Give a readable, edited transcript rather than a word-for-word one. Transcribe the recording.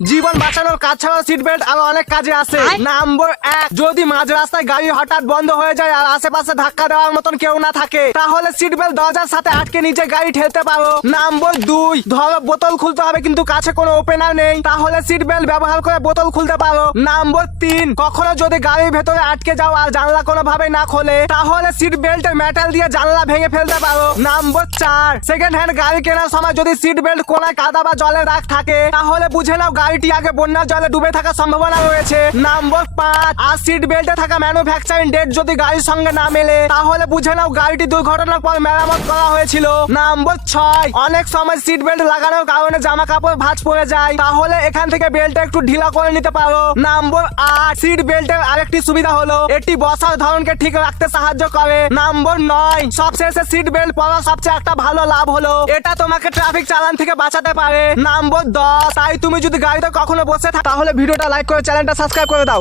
জীবন বাঁচানোর কাজ ছাড়াও সিট বেল্ট আরো অনেক কাজে আসে। নাম্বার 1, যদি মাঝ রাস্তায় গাড়ি হঠাৎ বন্ধ হয়ে যায় আর আশেপাশে ধাক্কা দেওয়ার মতন কেউ না থাকে, তাহলে সিট বেল্ট দরজার সাথে আটকে নিচে গাড়ি ঠেলতে পারো। নাম্বার 2, ধরো বোতল খুলতে হবে কিন্তু কাছে কোনো ওপেনার নেই, তাহলে সিট বেল্ট ব্যবহার করে বোতল খুলতে পারো। নাম্বার 3, কখনো যদি গাড়ির ভেতরে আটকে যাও আর জানলা কোনো ভাবে না খোলে, তাহলে সিট বেল্টের মেটাল দিয়ে জানলা ভেঙে ফেলতে পারো। নাম্বার 4, সেকেন্ড হ্যান্ড গাড়ি কেনার সময় যদি সিট বেল্ট কোনায় কাদা বা জলের দাগ থাকে, তাহলে বুঝে নাও গাড়িটি আগে বন্যার জলে ডুবে থাকার সম্ভাবনা রয়েছে। নাম্বার 5, আর সিট বেল্টে থাকা ম্যানুফ্যাকচারিং ডেট যদি গাড়ির সঙ্গে না মেলে, তাহলে বুঝে নাও গাড়িটি দুর্ঘটনার পর মেরামত করা হয়েছিল। নাম্বার 6, অনেক সময় সিট বেল্ট লাগানোর কারণে জামা কাপড় ভাঁজ পড়ে যায়, তাহলে এখান থেকে বেল্টটা একটু ঢিলা করে নিতে পারো। নাম্বার 8, সিট বেল্টের আরেকটি সুবিধা হলো এটি বসার ধরনকে ঠিক রাখতে সাহায্য করে। নাম্বার 9, সবশেষে সিট বেল্ট পরা সবচেয়ে একটা ভালো লাভ হলো এটা তোমাকে ট্রাফিক চালান থেকে বাঁচাতে পারে। নাম্বার 10, তাই তুমি যদি গাড়িতে কখনো বসে থাকো তাহলে ভিডিওটা লাইক করে চ্যানেলটা সাবস্ক্রাইব করে দাও।